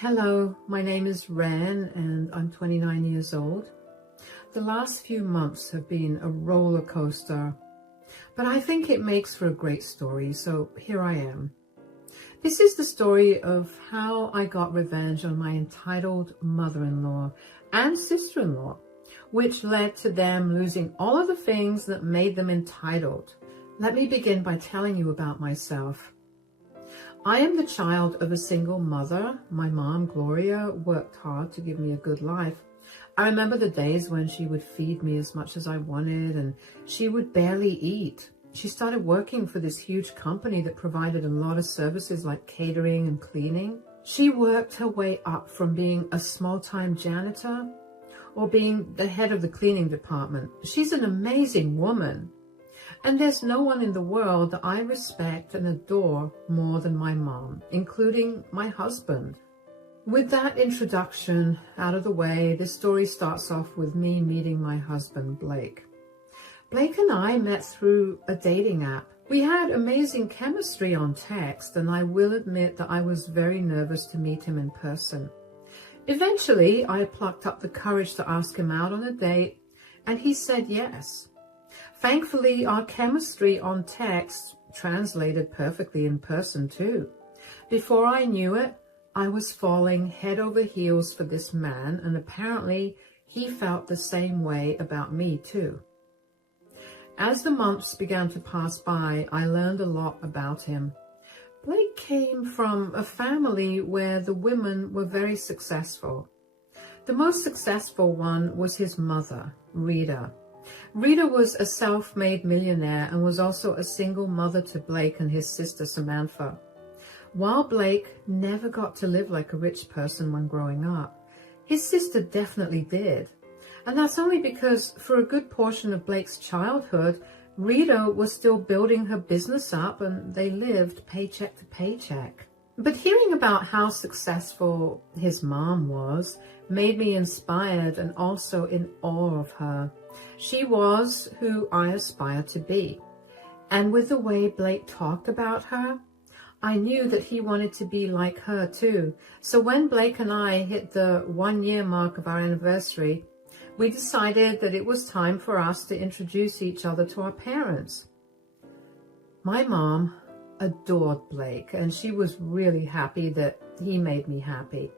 Hello, my name is Ren and I'm 29 years old. The last few months have been a roller coaster, but I think it makes for a great story, so here I am. This is the story of how I got revenge on my entitled mother-in-law and sister-in-law, which led to them losing all of the things that made them entitled. Let me begin by telling you about myself. I am the child of a single mother. My mom, Gloria, worked hard to give me a good life. I remember the days when she would feed me as much as I wanted and she would barely eat. She started working for this huge company that provided a lot of services like catering and cleaning. She worked her way up from being a small-time janitor or being the head of the cleaning department. She's an amazing woman. And there's no one in the world that I respect and adore more than my mom, including my husband. With that introduction out of the way, this story starts off with me meeting my husband, Blake. Blake and I met through a dating app. We had amazing chemistry on text, and I will admit that I was very nervous to meet him in person. Eventually, I plucked up the courage to ask him out on a date, and he said yes. Thankfully, our chemistry on text translated perfectly in person too. Before I knew it, I was falling head over heels for this man, and apparently he felt the same way about me too. As the months began to pass by, I learned a lot about him. Blake came from a family where the women were very successful. The most successful one was his mother, Rita. Rita was a self-made millionaire and was also a single mother to Blake and his sister Samantha. While Blake never got to live like a rich person when growing up, his sister definitely did. And that's only because for a good portion of Blake's childhood, Rita was still building her business up and they lived paycheck to paycheck. But hearing about how successful his mom was made me inspired and also in awe of her. She was who I aspire to be. And with the way Blake talked about her, I knew that he wanted to be like her too. So when Blake and I hit the 1-year mark of our anniversary, we decided that it was time for us to introduce each other to our parents. My mom adored Blake, and she was really happy that he made me happy.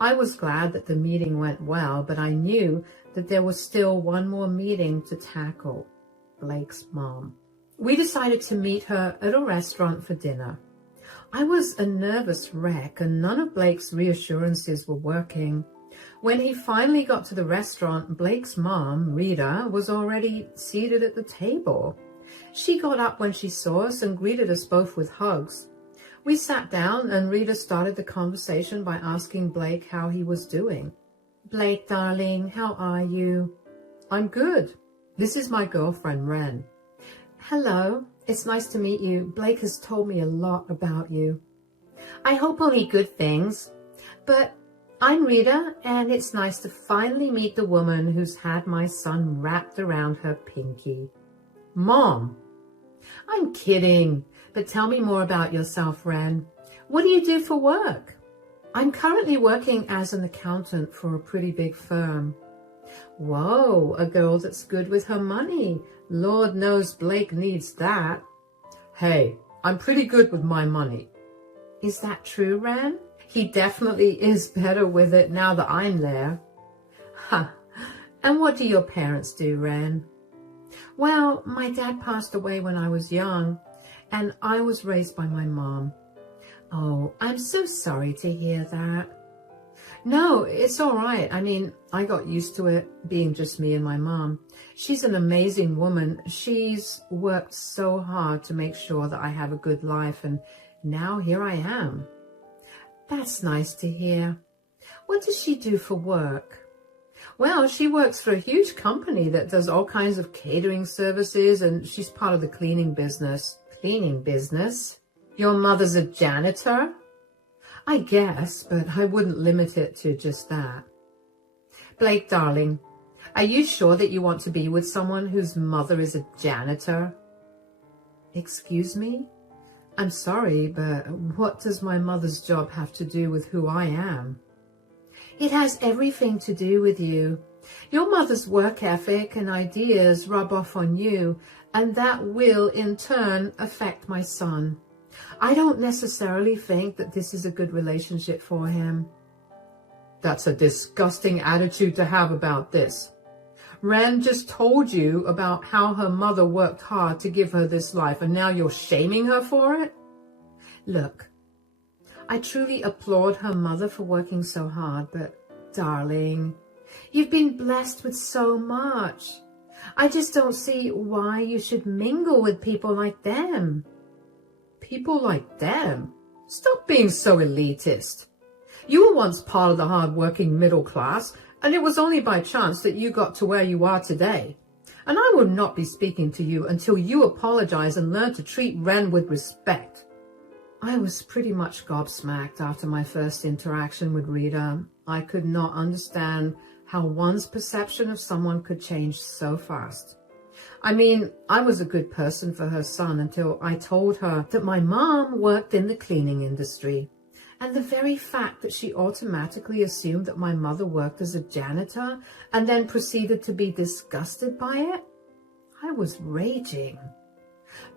I was glad that the meeting went well, but I knew that there was still one more meeting to tackle, Blake's mom. We decided to meet her at a restaurant for dinner. I was a nervous wreck, and none of Blake's reassurances were working. When he finally got to the restaurant, Blake's mom, Rita, was already seated at the table. She got up when she saw us and greeted us both with hugs. We sat down and Rita started the conversation by asking Blake how he was doing. "Blake, darling, how are you?" "I'm good. This is my girlfriend, Ren." "Hello, it's nice to meet you. Blake has told me a lot about you." "I hope only good things. But I'm Rita, and it's nice to finally meet the woman who's had my son wrapped around her pinky." "Mom!" "I'm kidding, but tell me more about yourself, Ren. What do you do for work?" "I'm currently working as an accountant for a pretty big firm." "Whoa, a girl that's good with her money. Lord knows Blake needs that." "Hey, I'm pretty good with my money." "Is that true, Ren?" "He definitely is better with it now that I'm there." "Ha, and what do your parents do, Ren?" "Well, my dad passed away when I was young, and I was raised by my mom." "Oh, I'm so sorry to hear that." "No, it's all right. I mean, I got used to it being just me and my mom. She's an amazing woman. She's worked so hard to make sure that I have a good life, and now here I am." "That's nice to hear. What does she do for work?" "Well, she works for a huge company that does all kinds of catering services, and she's part of the cleaning business." "Cleaning business? Your mother's a janitor?" "I guess, but I wouldn't limit it to just that." "Blake, darling, are you sure that you want to be with someone whose mother is a janitor?" "Excuse me? I'm sorry, but what does my mother's job have to do with who I am? It has everything to do with you. Your mother's work ethic and ideas rub off on you, and that will, in turn, affect my son. I don't necessarily think that this is a good relationship for him. That's a disgusting attitude to have about this. Ren just told you about how her mother worked hard to give her this life, and now you're shaming her for it? Look, I truly applaud her mother for working so hard, but darling, you've been blessed with so much. I just don't see why you should mingle with people like them. People like them? Stop being so elitist. You were once part of the hard-working middle class, and it was only by chance that you got to where you are today. And I will not be speaking to you until you apologize and learn to treat Ren with respect. I was pretty much gobsmacked after my first interaction with Rita. I could not understand how one's perception of someone could change so fast. I mean, I was a good person for her son until I told her that my mom worked in the cleaning industry. And the very fact that she automatically assumed that my mother worked as a janitor and then proceeded to be disgusted by it, I was raging.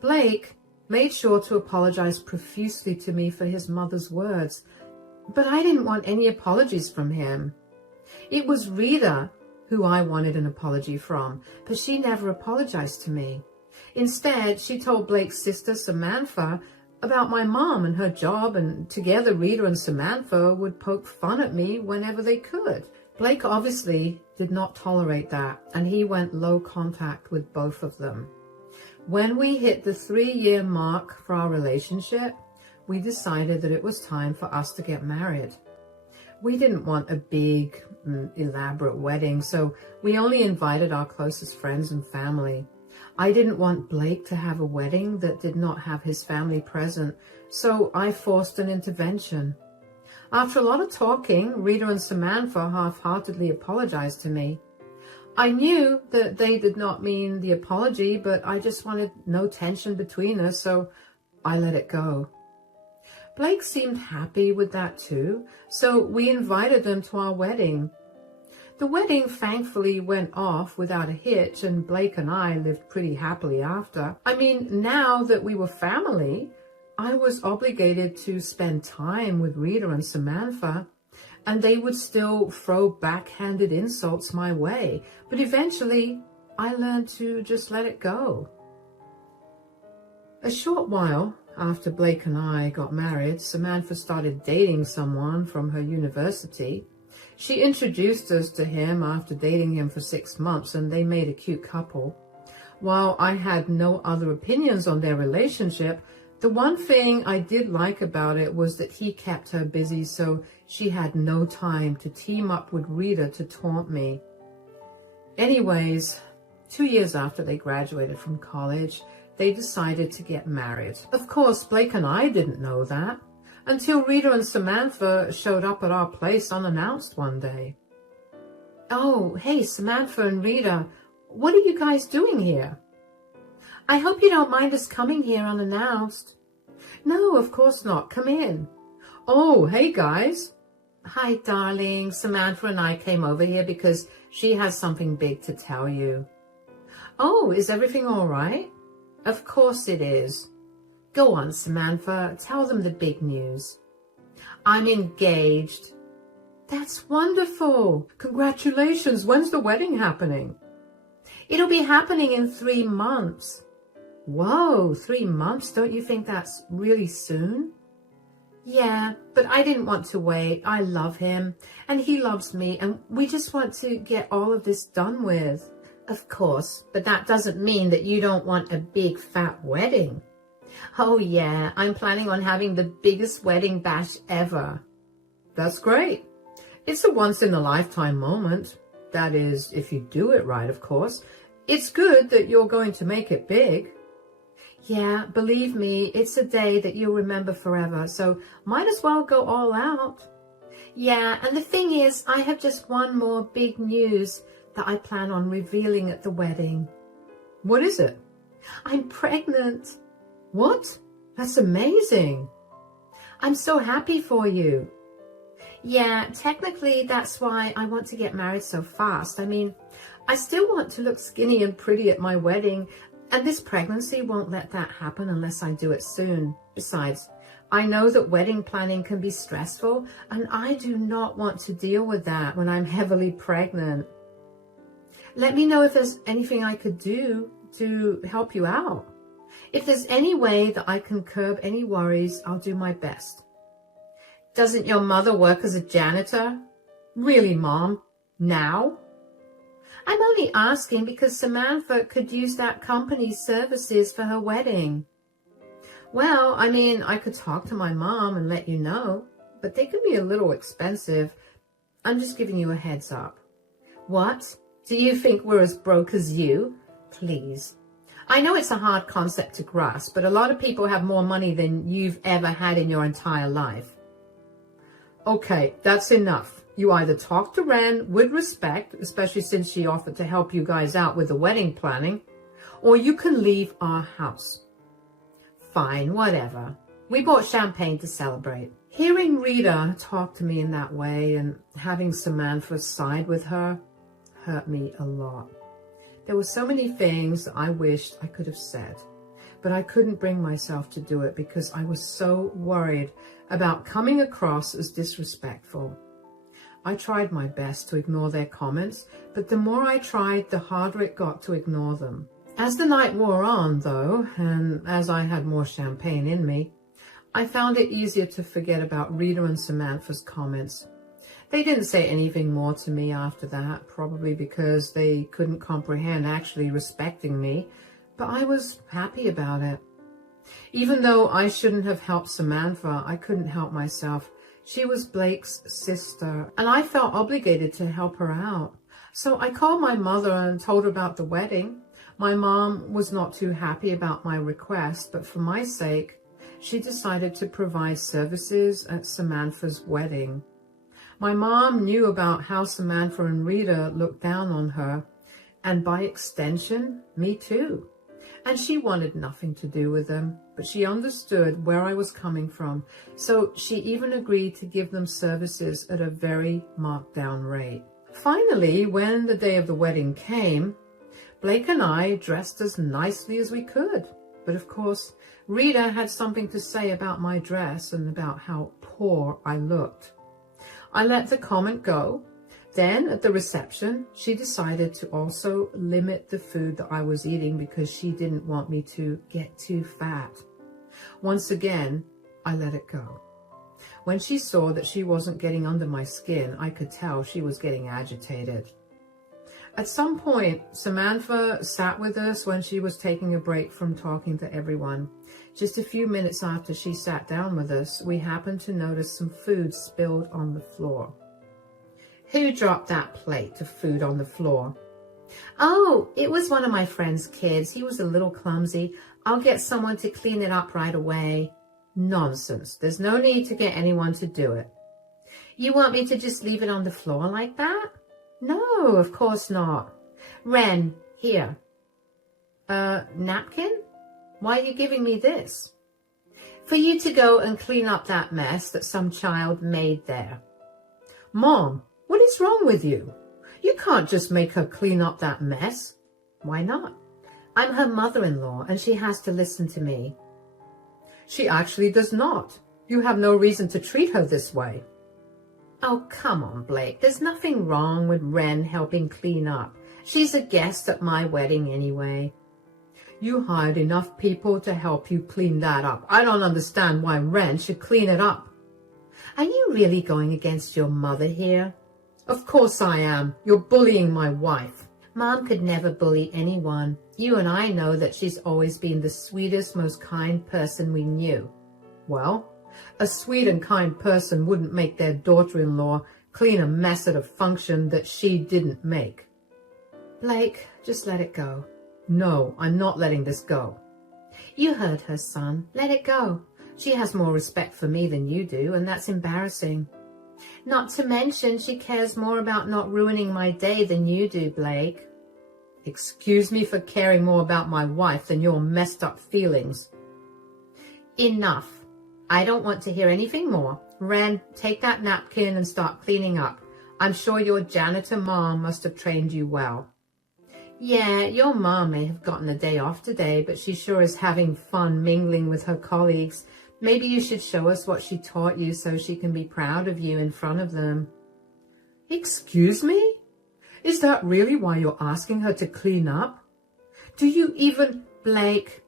Blake made sure to apologize profusely to me for his mother's words, but I didn't want any apologies from him. It was Rita who I wanted an apology from, but she never apologized to me. Instead, she told Blake's sister Samantha about my mom and her job, and together Rita and Samantha would poke fun at me whenever they could. Blake obviously did not tolerate that, and he went low contact with both of them. When we hit the 3-year mark for our relationship, we decided that it was time for us to get married. We didn't want a big, elaborate wedding, so we only invited our closest friends and family. I didn't want Blake to have a wedding that did not have his family present, so I forced an intervention. After a lot of talking, Rita and Samantha half-heartedly apologized to me. I knew that they did not mean the apology, but I just wanted no tension between us, so I let it go. Blake seemed happy with that too, so we invited them to our wedding. The wedding thankfully went off without a hitch, and Blake and I lived pretty happily after. I mean, now that we were family, I was obligated to spend time with Rita and Samantha, and they would still throw backhanded insults my way. But eventually, I learned to just let it go. A short while after Blake and I got married, Samantha started dating someone from her university. She introduced us to him after dating him for 6 months, and they made a cute couple. While I had no other opinions on their relationship, the one thing I did like about it was that he kept her busy, so she had no time to team up with Rita to taunt me. Anyways, 2 years after they graduated from college, they decided to get married. Of course, Blake and I didn't know that until Rita and Samantha showed up at our place unannounced one day. Oh, hey, Samantha and Rita, what are you guys doing here? I hope you don't mind us coming here unannounced. No, of course not. Come in. Oh, hey, guys. Hi, darling. Samantha and I came over here because she has something big to tell you. Oh, is everything all right? Of course it is. Go on, Samantha. Tell them the big news. I'm engaged. That's wonderful. Congratulations. When's the wedding happening? It'll be happening in 3 months. Whoa, 3 months? Don't you think that's really soon? Yeah, but I didn't want to wait. I love him, and he loves me, and we just want to get all of this done with. Of course, but that doesn't mean that you don't want a big fat wedding. Oh yeah, I'm planning on having the biggest wedding bash ever. That's great. It's a once-in-a-lifetime moment. That is, if you do it right, of course. It's good that you're going to make it big. Yeah, believe me, it's a day that you'll remember forever, so might as well go all out. Yeah, and the thing is, I have just one more big news that I plan on revealing at the wedding. What is it? I'm pregnant. What? That's amazing. I'm so happy for you. Yeah, technically that's why I want to get married so fast. I mean, I still want to look skinny and pretty at my wedding, and this pregnancy won't let that happen unless I do it soon. Besides, I know that wedding planning can be stressful, and I do not want to deal with that when I'm heavily pregnant. Let me know if there's anything I could do to help you out. If there's any way that I can curb any worries, I'll do my best. Doesn't your mother work as a janitor? Really, Mom? Now? I'm only asking because Samantha could use that company's services for her wedding. Well, I mean, I could talk to my mom and let you know, but they could be a little expensive. I'm just giving you a heads up. What? Do you think we're as broke as you? Please. I know it's a hard concept to grasp, but a lot of people have more money than you've ever had in your entire life. Okay, that's enough. You either talk to Ren with respect, especially since she offered to help you guys out with the wedding planning, or you can leave our house. Fine, whatever. We bought champagne to celebrate. Hearing Rita talk to me in that way and having Samantha side with her hurt me a lot. There were so many things I wished I could have said, but I couldn't bring myself to do it because I was so worried about coming across as disrespectful. I tried my best to ignore their comments, but the more I tried, the harder it got to ignore them. As the night wore on, though, and as I had more champagne in me, I found it easier to forget about Rita and Samantha's comments. They didn't say anything more to me after that, probably because they couldn't comprehend actually respecting me, but I was happy about it. Even though I shouldn't have helped Samantha, I couldn't help myself. She was Blake's sister, and I felt obligated to help her out. So I called my mother and told her about the wedding. My mom was not too happy about my request, but for my sake, she decided to provide services at Samantha's wedding. My mom knew about how Samantha and Rita looked down on her, and by extension, me too. And she wanted nothing to do with them, but she understood where I was coming from, so she even agreed to give them services at a very marked down rate. Finally, when the day of the wedding came, Blake and I dressed as nicely as we could. But of course, Rita had something to say about my dress and about how poor I looked. I let the comment go. Then at the reception, she decided to also limit the food that I was eating because she didn't want me to get too fat. Once again, I let it go. When she saw that she wasn't getting under my skin, I could tell she was getting agitated. At some point, Samantha sat with us when she was taking a break from talking to everyone. Just a few minutes after she sat down with us, we happened to notice some food spilled on the floor. Who dropped that plate of food on the floor? Oh, it was one of my friend's kids. He was a little clumsy. I'll get someone to clean it up right away. Nonsense. There's no need to get anyone to do it. You want me to just leave it on the floor like that? No, of course not. Ren, here. Napkin? Why are you giving me this? For you to go and clean up that mess that some child made there. Mom, what is wrong with you? You can't just make her clean up that mess. Why not? I'm her mother-in-law and she has to listen to me. She actually does not. You have no reason to treat her this way. Oh, come on, Blake. There's nothing wrong with Ren helping clean up. She's a guest at my wedding anyway. You hired enough people to help you clean that up. I don't understand why Ren should clean it up. Are you really going against your mother here? Of course I am. You're bullying my wife. Mom could never bully anyone. You and I know that she's always been the sweetest, most kind person we knew. Well, a sweet and kind person wouldn't make their daughter-in-law clean a mess at a function that she didn't make. Blake, just let it go. No, I'm not letting this go. You heard her, son. Let it go. She has more respect for me than you do, and that's embarrassing. Not to mention, she cares more about not ruining my day than you do, Blake. Excuse me for caring more about my wife than your messed up feelings. Enough. I don't want to hear anything more. Ren, take that napkin and start cleaning up. I'm sure your janitor mom must have trained you well. Yeah, your mom may have gotten a day off today, but she sure is having fun mingling with her colleagues. Maybe you should show us what she taught you so she can be proud of you in front of them. Excuse me? Is that really why you're asking her to clean up? Do you even... Blake,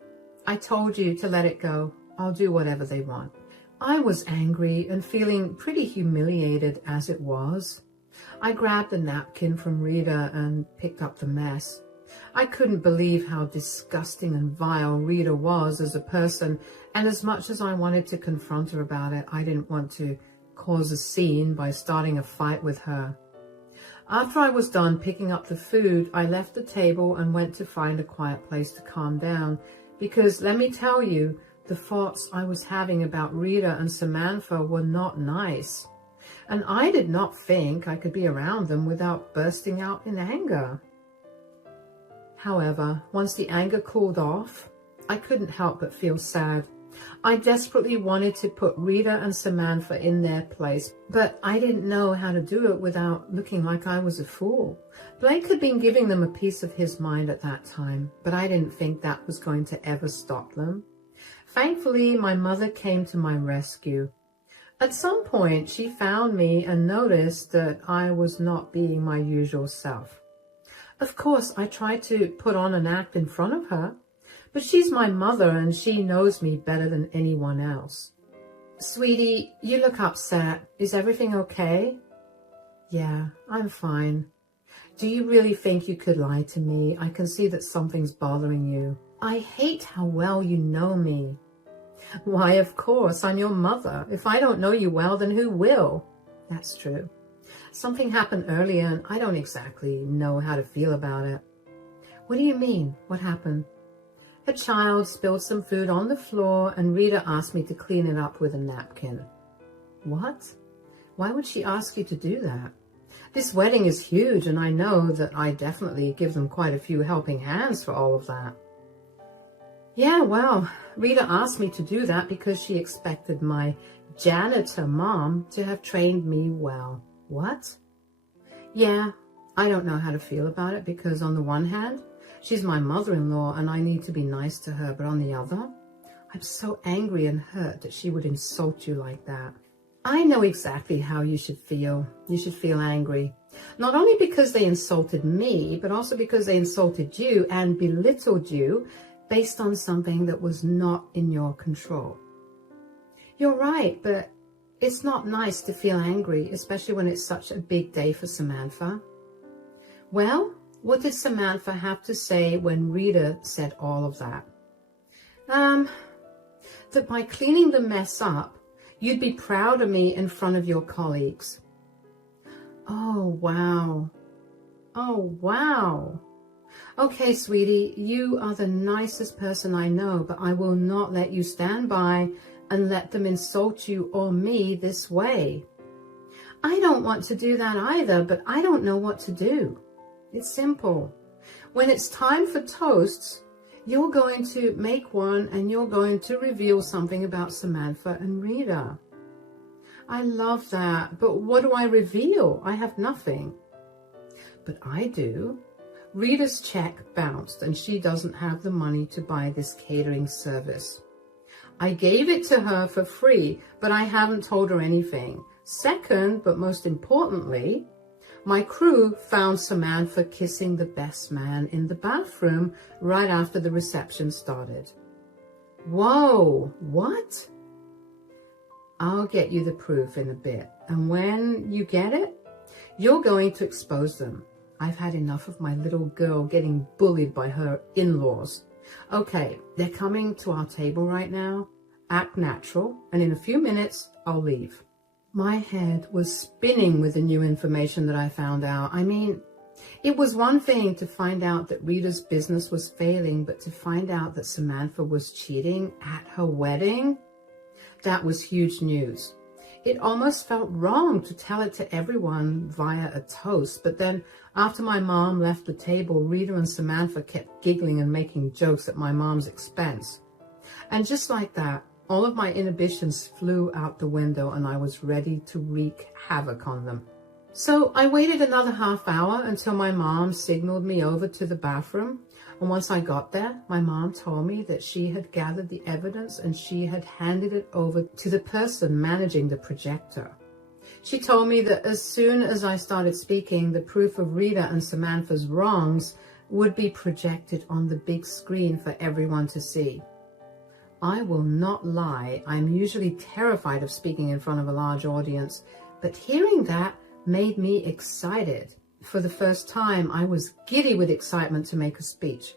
I told you to let it go. I'll do whatever they want. I was angry and feeling pretty humiliated as it was. I grabbed the napkin from Rita and picked up the mess. I couldn't believe how disgusting and vile Rita was as a person, and as much as I wanted to confront her about it, I didn't want to cause a scene by starting a fight with her. After I was done picking up the food, I left the table and went to find a quiet place to calm down, because let me tell you, the thoughts I was having about Rita and Samantha were not nice, and I did not think I could be around them without bursting out in anger. However, once the anger cooled off, I couldn't help but feel sad. I desperately wanted to put Rita and Samantha in their place, but I didn't know how to do it without looking like I was a fool. Blake had been giving them a piece of his mind at that time, but I didn't think that was going to ever stop them. Thankfully, my mother came to my rescue. At some point, she found me and noticed that I was not being my usual self. Of course, I tried to put on an act in front of her, but she's my mother and she knows me better than anyone else. Sweetie, you look upset. Is everything okay? Yeah, I'm fine. Do you really think you could lie to me? I can see that something's bothering you. I hate how well you know me. Why, of course, I'm your mother. If I don't know you well, then who will? That's true. Something happened earlier and I don't exactly know how to feel about it. What do you mean? What happened? A child spilled some food on the floor and Rita asked me to clean it up with a napkin. What? Why would she ask you to do that? This wedding is huge and I know that I definitely give them quite a few helping hands for all of that. Yeah, well, Rita asked me to do that because she expected my janitor mom to have trained me well. What? Yeah, I don't know how to feel about it because on the one hand, she's my mother-in-law and I need to be nice to her, but on the other, I'm so angry and hurt that she would insult you like that. I know exactly how you should feel. You should feel angry. Not only because they insulted me, but also because they insulted you and belittled you based on something that was not in your control. You're right, but it's not nice to feel angry, especially when it's such a big day for Samantha. Well, what did Samantha have to say when Rita said all of that? That by cleaning the mess up, you'd be proud of me in front of your colleagues. Oh, wow. Oh, wow. Okay, sweetie, you are the nicest person I know, but I will not let you stand by and let them insult you or me this way. I don't want to do that either, but I don't know what to do. It's simple. When it's time for toasts, you're going to make one and you're going to reveal something about Samantha and Rita. I love that, but what do I reveal? I have nothing. But I do. Rita's check bounced and she doesn't have the money to buy this catering service. I gave it to her for free, but I haven't told her anything. Second, but most importantly, my crew found Samantha kissing the best man in the bathroom right after the reception started. Whoa, what? I'll get you the proof in a bit, and when you get it, you're going to expose them. I've had enough of my little girl getting bullied by her in-laws. Okay, they're coming to our table right now. Act natural, and in a few minutes, I'll leave. My head was spinning with the new information that I found out. I mean, it was one thing to find out that Rita's business was failing, but to find out that Samantha was cheating at her wedding, that was huge news. It almost felt wrong to tell it to everyone via a toast, but then after my mom left the table, Rita and Samantha kept giggling and making jokes at my mom's expense. And just like that, All of my inhibitions flew out the window and I was ready to wreak havoc on them. So I waited another half hour until my mom signaled me over to the bathroom. And once I got there, my mom told me that she had gathered the evidence and she had handed it over to the person managing the projector. She told me that as soon as I started speaking, the proof of Rita and Samantha's wrongs would be projected on the big screen for everyone to see. I will not lie, I'm usually terrified of speaking in front of a large audience, but hearing that made me excited. For the first time, I was giddy with excitement to make a speech.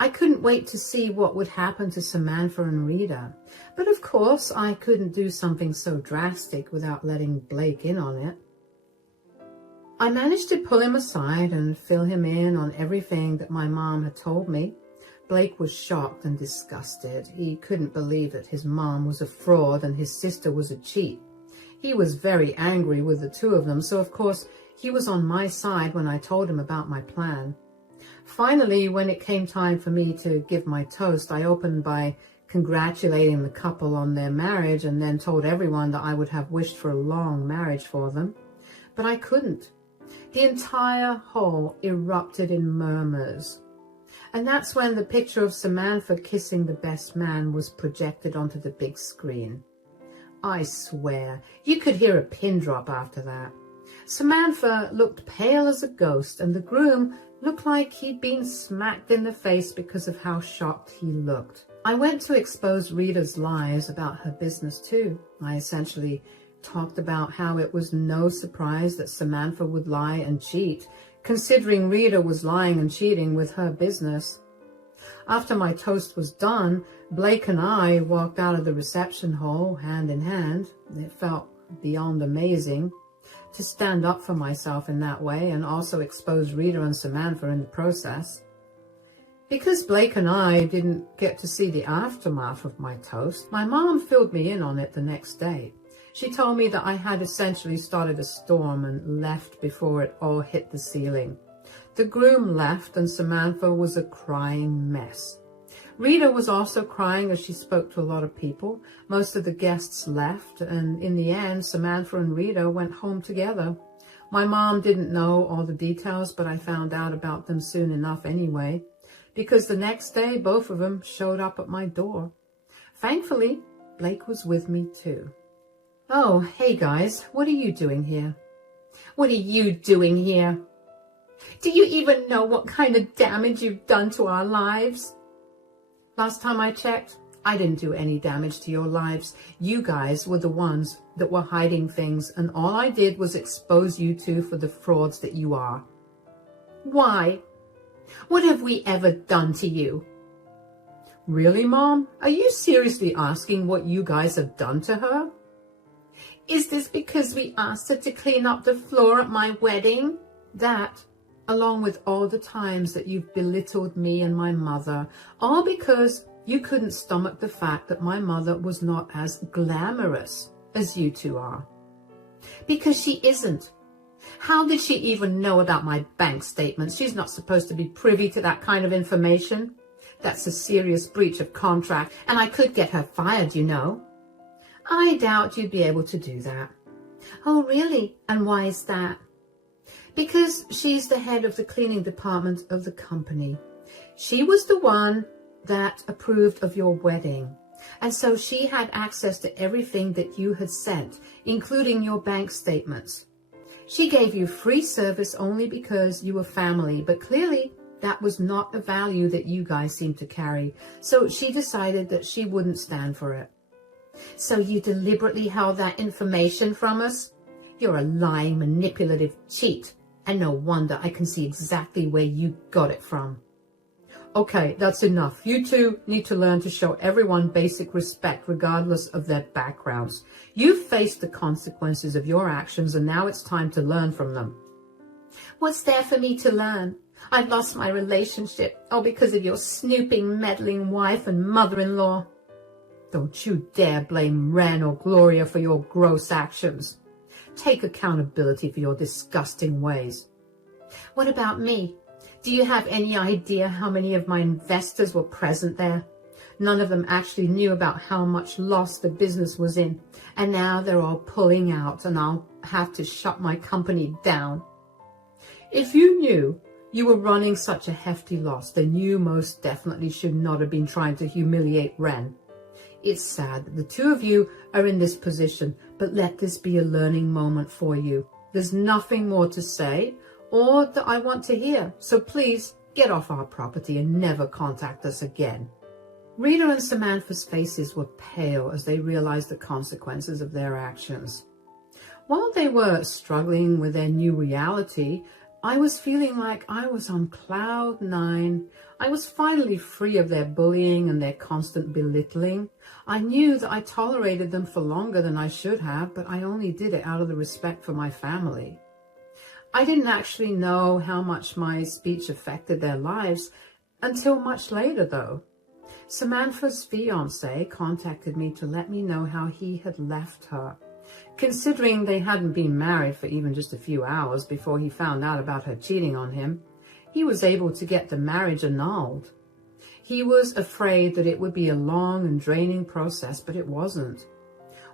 I couldn't wait to see what would happen to Samantha and Rita, but of course I couldn't do something so drastic without letting Blake in on it. I managed to pull him aside and fill him in on everything that my mom had told me. Blake was shocked and disgusted. He couldn't believe that his mom was a fraud and his sister was a cheat. He was very angry with the two of them, so of course he was on my side when I told him about my plan. Finally, when it came time for me to give my toast, I opened by congratulating the couple on their marriage and then told everyone that I would have wished for a long marriage for them. But I couldn't. The entire hall erupted in murmurs. And that's when the picture of Samantha kissing the best man was projected onto the big screen. I swear, you could hear a pin drop after that. Samantha looked pale as a ghost, and the groom looked like he'd been smacked in the face because of how shocked he looked. I went to expose Rita's lies about her business too. I essentially talked about how it was no surprise that Samantha would lie and cheat, considering Rita was lying and cheating with her business. After my toast was done, Blake and I walked out of the reception hall hand in hand. It felt beyond amazing to stand up for myself in that way and also expose Rita and Samantha in the process. Because Blake and I didn't get to see the aftermath of my toast, my mom filled me in on it the next day. She told me that I had essentially started a storm and left before it all hit the ceiling. The groom left and Samantha was a crying mess. Rita was also crying as she spoke to a lot of people. Most of the guests left, and in the end, Samantha and Rita went home together. My mom didn't know all the details, but I found out about them soon enough anyway, because the next day, both of them showed up at my door. Thankfully, Blake was with me too. Oh, hey guys, what are you doing here? What are you doing here? Do you even know what kind of damage you've done to our lives? Last time I checked, I didn't do any damage to your lives. You guys were the ones that were hiding things, and all I did was expose you two for the frauds that you are. Why? What have we ever done to you? Really, Mom? Are you seriously asking what you guys have done to her? Is this because we asked her to clean up the floor at my wedding? That, along with all the times that you've belittled me and my mother, all because you couldn't stomach the fact that my mother was not as glamorous as you two are. Because she isn't. How did she even know about my bank statements? She's not supposed to be privy to that kind of information. That's a serious breach of contract, and I could get her fired, you know. I doubt you'd be able to do that. Oh, really? And why is that? Because she's the head of the cleaning department of the company. She was the one that approved of your wedding. And so she had access to everything that you had sent, including your bank statements. She gave you free service only because you were family, but clearly that was not a value that you guys seemed to carry. So she decided that she wouldn't stand for it. So you deliberately held that information from us? You're a lying, manipulative cheat. And no wonder I can see exactly where you got it from. Okay, that's enough. You two need to learn to show everyone basic respect regardless of their backgrounds. You've faced the consequences of your actions and now it's time to learn from them. What's there for me to learn? I've lost my relationship, all because of your snooping, meddling wife and mother-in-law. Don't you dare blame Ren or Gloria for your gross actions. Take accountability for your disgusting ways. What about me? Do you have any idea how many of my investors were present there? None of them actually knew about how much loss the business was in. And now they're all pulling out and I'll have to shut my company down. If you knew you were running such a hefty loss, then you most definitely should not have been trying to humiliate Ren. It's sad that the two of you are in this position, but let this be a learning moment for you. There's nothing more to say or that I want to hear, so please get off our property and never contact us again. Rita and Samantha's faces were pale as they realized the consequences of their actions. While they were struggling with their new reality, I was feeling like I was on cloud 9. I was finally free of their bullying and their constant belittling. I knew that I tolerated them for longer than I should have, but I only did it out of the respect for my family. I didn't actually know how much my speech affected their lives until much later, though. Samantha's fiancé contacted me to let me know how he had left her. Considering they hadn't been married for even just a few hours before he found out about her cheating on him, he was able to get the marriage annulled. He was afraid that it would be a long and draining process, but it wasn't.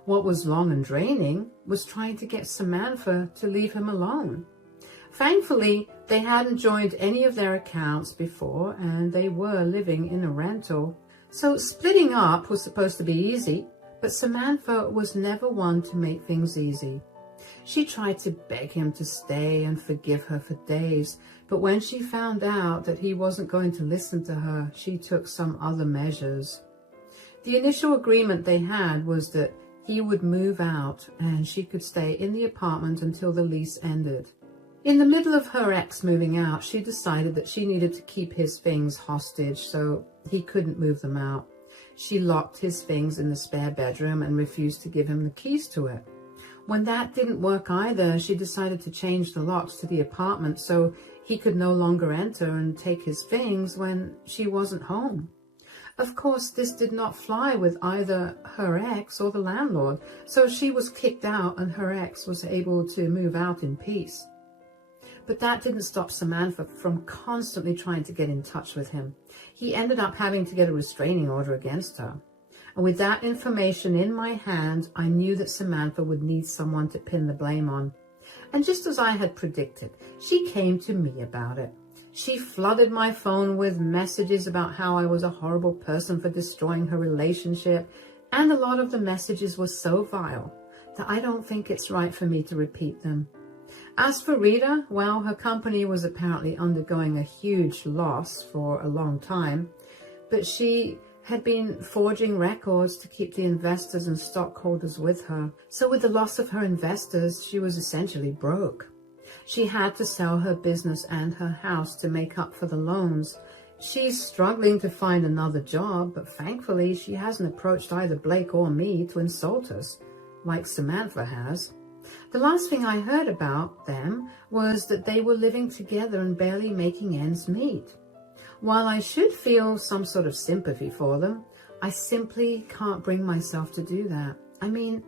What was long and draining was trying to get Samantha to leave him alone. Thankfully, they hadn't joined any of their accounts before, and they were living in a rental. So splitting up was supposed to be easy, but Samantha was never one to make things easy. She tried to beg him to stay and forgive her for days, but when she found out that he wasn't going to listen to her, she took some other measures. The initial agreement they had was that he would move out and she could stay in the apartment until the lease ended. In the middle of her ex moving out, she decided that she needed to keep his things hostage so he couldn't move them out. She locked his things in the spare bedroom and refused to give him the keys to it. When that didn't work either, she decided to change the locks to the apartment so he could no longer enter and take his things when she wasn't home. Of course, this did not fly with either her ex or the landlord, so she was kicked out and her ex was able to move out in peace. But that didn't stop Samantha from constantly trying to get in touch with him. He ended up having to get a restraining order against her. And with that information in my hand, I knew that Samantha would need someone to pin the blame on. And just as I had predicted, she came to me about it. She flooded my phone with messages about how I was a horrible person for destroying her relationship, and a lot of the messages were so vile that I don't think it's right for me to repeat them. As for Rita, well, her company was apparently undergoing a huge loss for a long time, but she had been forging records to keep the investors and stockholders with her. So with the loss of her investors, she was essentially broke. She had to sell her business and her house to make up for the loans. She's struggling to find another job, but thankfully she hasn't approached either Blake or me to insult us, like Samantha has. The last thing I heard about them was that they were living together and barely making ends meet. While I should feel some sort of sympathy for them, I simply can't bring myself to do that. I mean,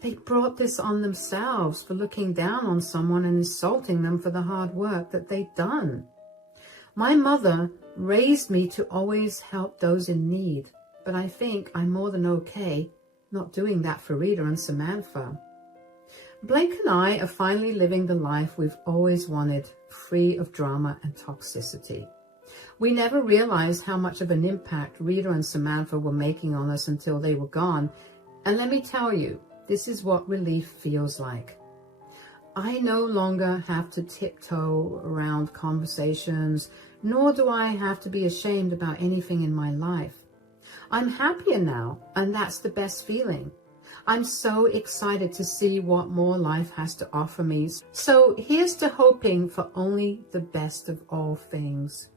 they brought this on themselves for looking down on someone and insulting them for the hard work that they'd done. My mother raised me to always help those in need, but I think I'm more than okay not doing that for Rita and Samantha. Blake and I are finally living the life we've always wanted, free of drama and toxicity. We never realized how much of an impact Rita and Samantha were making on us until they were gone. And let me tell you, this is what relief feels like. I no longer have to tiptoe around conversations, nor do I have to be ashamed about anything in my life. I'm happier now, and that's the best feeling. I'm so excited to see what more life has to offer me. So here's to hoping for only the best of all things.